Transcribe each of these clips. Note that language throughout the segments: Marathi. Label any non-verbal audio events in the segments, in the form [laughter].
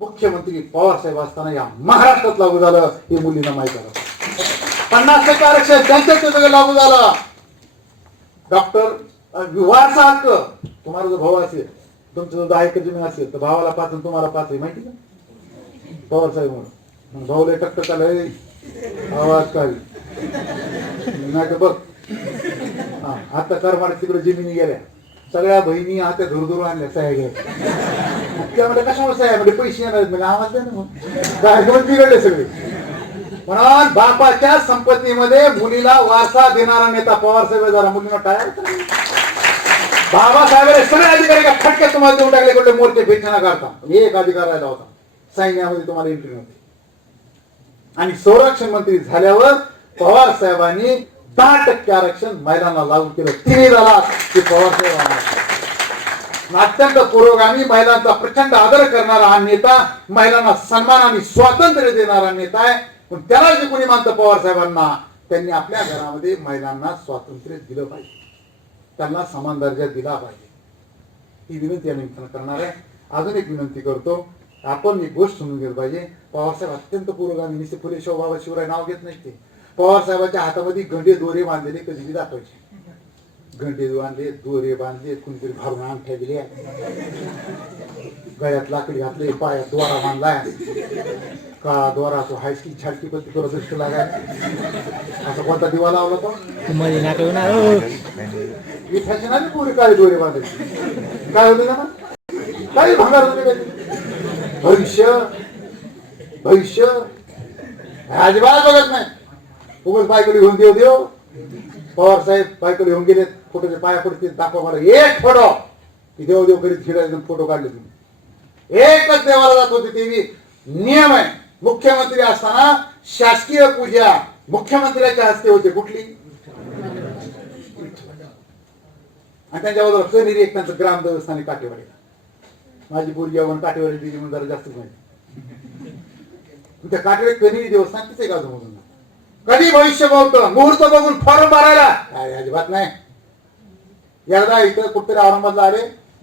मुख्यमंत्री पवार साहेब असताना या महाराष्ट्रात लागू झालं हे मुलींना माहीत झालं. पन्नास टक्के आरक्षण त्यांच्याच सगळं लागू झालं. डॉक्टर वारसा हक्क तुम्हाला जर भाऊ असेल तुमचं जर दहा एकर जमीन असेल तर भावाला पाच आणि तुम्हाला पाच आहे माहिती का? पवार साहेब म्हणून. मग भाऊला टक्क चालय आवाज काही नाही तर बघ. हा आता करमाड तिकडे जमिनी गेल्या. सगळ्या बहिणी आता धुरधुर आणल्या साहेब त्यामध्ये कशामुळे साहेब? म्हणजे पैसे येणार म्हणजे आवाज द्या ना मग. बिघडले सगळे. म्हणून बापाच्या संपत्तीमध्ये मुलीला वारसा देणारा नेता पवार साहेब झाला मुलीला टाळ्या बाबासाहेबांनी सगळे अधिकारी का फटके तुम्हाला देऊन टाकले कुठले मोर्चे भेटण्या काढता. एक अधिकार राहिला होता. सैन्यामध्ये तुम्हाला एंट्री नव्हती. आणि संरक्षण मंत्री झाल्यावर पवार साहेबांनी दहा टक्के आरक्षण महिलांना लागू केलं. तिन्ही झाला ते पवार साहेबांना अत्यंत पुरोगामी महिलांचा प्रचंड आदर करणारा हा नेता महिलांना सन्मान आणि स्वातंत्र्य देणारा नेता आहे. पण त्याला जे कोणी मानतं पवार साहेबांना त्यांनी आपल्या घरामध्ये महिलांना स्वातंत्र्य दिलं पाहिजे. त्यांना समान दर्जा दिला पाहिजे. ही विनंती या निमित्तानं करणार आहे. अजून एक विनंती करतो आपण एक गोष्ट समजून घेतली पाहिजे. पवारसाहेब अत्यंत पुरोगामी निश्चित फुले शिवबाबा शिवराय नाव घेत नाही ते. पवारसाहेबाच्या हातामध्ये गंडे दोरे बांधलेले कधीही दाखवायचे. गंडे बांधले दोरे बांधले कुणीतरी भारून अंगठ्या दिल्या गळ्यात लाकडी घातले पायात दोरा बांधलाय काळा दोरा तो हायस्की छाटकी पत्ती करत दृष्ट लागाय. असा कोणता दिवा लावला तो? आलो ही फॅशन आली पुरी काय दोरे बांधायची? काय होते ना काही भांगार होते भविष्य भविष्य. अजिबात बघत नाही. उगाच बायकोली घेऊन देव देव. पवार साहेब बायकोली येऊन गेले फोटोचे पाया पडतील दाखवा मला. एक फोटो की देव देव करीत फिरायचे फोटो काढले तुम्ही. एकच देवाला जात होते तेवी नियम आहे. मुख्यमंत्री असताना शासकीय पूजा. मुख्यमंत्र्याच्या हस्ते होते. कुठली? आणि त्यांच्या बाजूला कनेरी एक त्यांचं ग्राम देवस्थान आहे काठेवाडीला. माझी पूर्वी आपण काठेवाडी दिली म्हणून जरा जास्त माहिती. त्या काठेवाडी कनेरी देवस्थान तिथे गाजू कधी भविष्य बघतं? मुहूर्त बघून फॉर्म भरायला. काय अजिबात नाही. एकदा इथं कुठेतरी औरंगाबादला आले.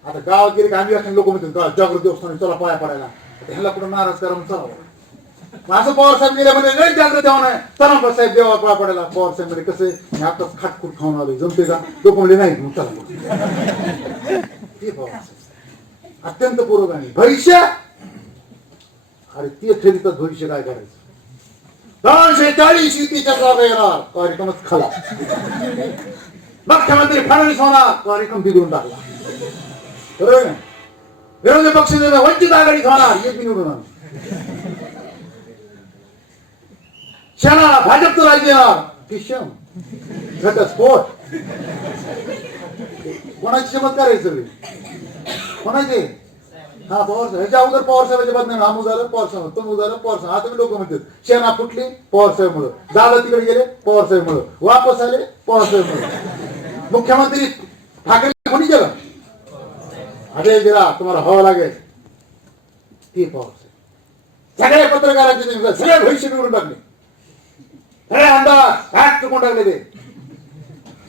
आता गावात गेले आम्ही असं लोक म्हणतील "गावात जागृत देवस्थान चला पाया पडायला. ह्याला कुठं नाराज करा चला मग असं पवार साहेब गेले म्हणजे लय जागृत देवा नाही चला साहेब देवा पाया पडायला. पवार साहेबमध्ये कसं मी आताच खाटखूट खाऊन आलो जमते का? लोक म्हणले नाही मग चला ते पवार साहेब. अत्यंत पुरोगामी. भविष्य? अरे ते ठरवितात भविष्य काय करायचं? 당신딸이 죽이자라베라 까리컴 스칼라 막 사람들이 바람이 서나 까리컴 비구른다 그러면 여러분의 박신들은 원지 다가리 서나 이게 비누르는 샤나 바적들 아이디야 비셴 그러니까 스포츠 원하지 저만 따라 했어 원하지 हा पवार साहेब. ह्याच्या अगोदर पवार साहेबाच्या बातम्या हा झालं पवार साहेब. तमुक झालं पवार साहेब. आता लोक म्हणतात शेणा फुटली पवार साहेब मुळे दादा तिकडे गेले पवार साहेब मुळे वापस आले पवार साहेब मुळे मुख्यमंत्री ठाकरे कोणी केलं? अरे दिला तुम्हाला हवा लागेल. ती पवार साहेब. सगळ्या पत्रकारांचे सगळे भविष्य निवडून टाकले. सगळे आमदार काय चुकून टाकले ते.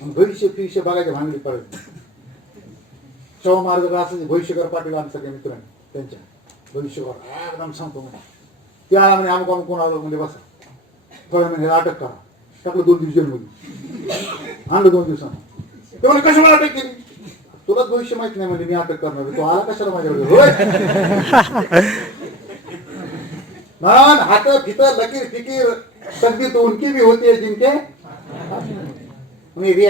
भविष्य फिष्य बघायचे भांगडी पडायची शाहू महाराज असं भविष्यकर पाटील आमचा सगळे त्यांच्या. भविष्यकर एकदम सांगतो म्हणजे ते आला म्हणजे आमक कोण आलं? म्हणजे बसा. थोड्या म्हणजे अटक करा. टाकलं दोन दिवस जन्म आणलं दोन दिवसांना. ते म्हणजे कशाला अटक केली? तुलाच भविष्य माहीत नाही म्हणजे मी अटक करणार आहे. तो आला कशाला माझ्याकडे? होय. [laughs] म्हण हात फितर लकीर फिकीर सगळी तो उनकी भी होती जिंके. जिनके